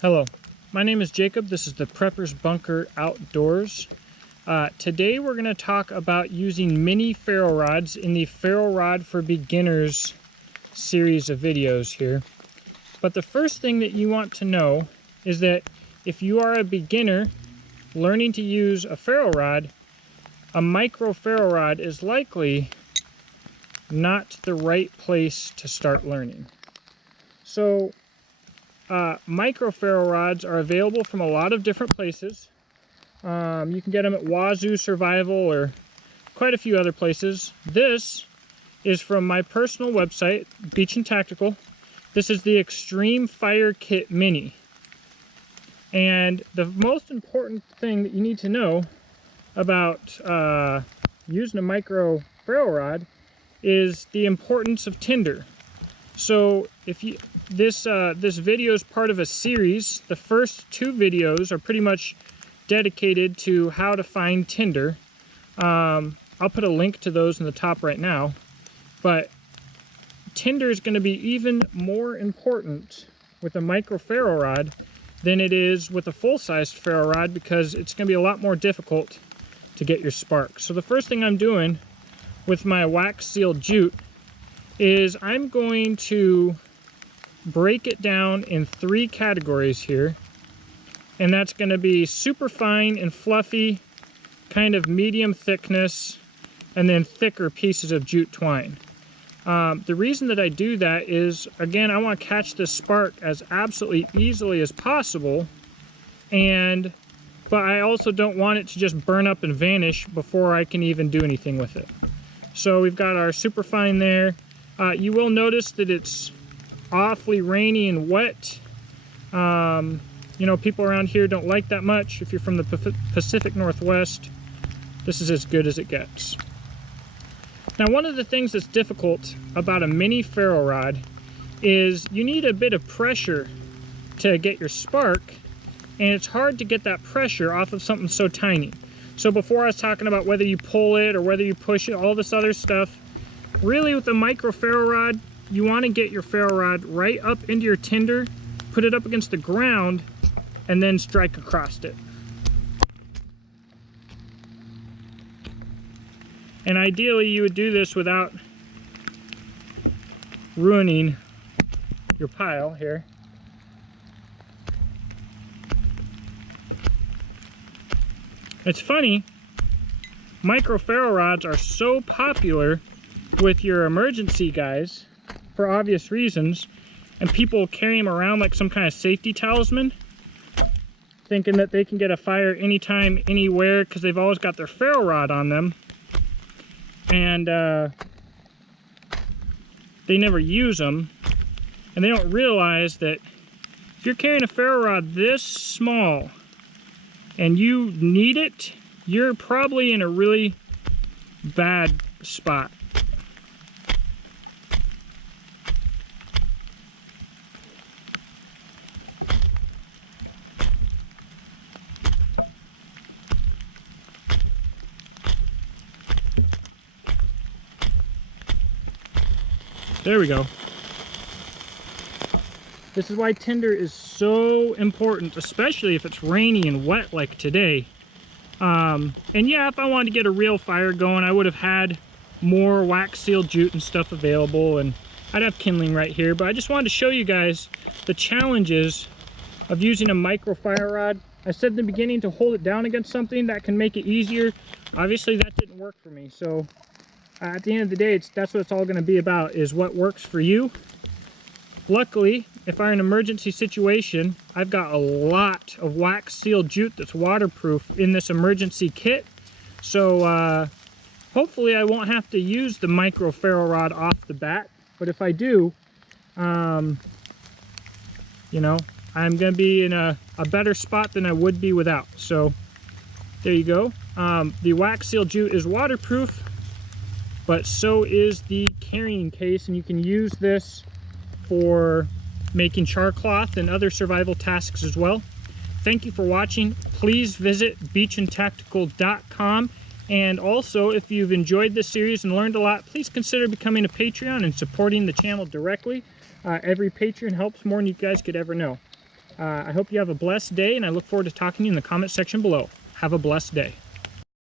Hello, my name is Jacob. This is the Prepper's Bunker Outdoors. Today we're going to talk about using mini ferro rods in the Ferro Rod for Beginners series of videos here. But the first thing that you want to know is that if you are a beginner learning to use a ferro rod, a micro ferro rod is likely not the right place to start learning. So micro ferro rods are available from a lot of different places. You can get them at Wazoo Survival or quite a few other places. This is from my personal website, Beach and Tactical. This is the Extreme Fire Kit Mini. And the most important thing that you need to know about using a micro ferro rod is the importance of tinder. So if you this video is part of a series. The first two videos are pretty much dedicated to how to find tinder. I'll put a link to those in the top right now. But tinder is going to be even more important with a micro ferro rod than it is with a full-sized ferro rod, because it's going to be a lot more difficult to get your spark. So the first thing I'm doing with my wax sealed jute is I'm going to break it down in three categories here, and that's going to be super fine and fluffy, kind of medium thickness, and then thicker pieces of jute twine. The reason that I do that is, again, I want to catch this spark as absolutely easily as possible, but I also don't want it to just burn up and vanish before I can even do anything with it. So we've got our super fine there. You will notice that it's awfully rainy and wet. You know, people around here don't like that much. If you're from the Pacific Northwest, this is as good as it gets. Now, one of the things that's difficult about a mini ferro rod is you need a bit of pressure to get your spark, and it's hard to get that pressure off of something so tiny. So before I was talking about whether you pull it or whether you push it, all this other stuff, really with the micro ferro rod, you want to get your ferro rod right up into your tinder, put it up against the ground, and then strike across it. And ideally you would do this without ruining your pile here. It's funny, micro ferro rods are so popular with your emergency guys for obvious reasons, and people carry them around like some kind of safety talisman, thinking that they can get a fire anytime, anywhere, because they've always got their ferro rod on them, and they never use them, and they don't realize that if you're carrying a ferro rod this small and you need it, you're probably in a really bad spot. There we go. This is why tinder is so important, especially if it's rainy and wet like today. And yeah, if I wanted to get a real fire going, I would have had more wax sealed jute and stuff available, and I'd have kindling right here. But I just wanted to show you guys the challenges of using a micro fire rod. I said in the beginning to hold it down against something that can make it easier. Obviously that didn't work for me, so at the end of the day, that's what it's all going to be about, is what works for you. Luckily, if I'm in an emergency situation, I've got a lot of wax sealed jute that's waterproof in this emergency kit. So hopefully I won't have to use the micro ferro rod off the bat. But if I do, you know, I'm going to be in a better spot than I would be without. So there you go. The wax sealed jute is waterproof, but so is the carrying case, and you can use this for making char cloth and other survival tasks as well. Thank you for watching. Please visit beachandtactical.com, and also if you've enjoyed this series and learned a lot, please consider becoming a Patreon and supporting the channel directly. Every Patreon helps more than you guys could ever know. I hope you have a blessed day, and I look forward to talking to you in the comment section below. Have a blessed day.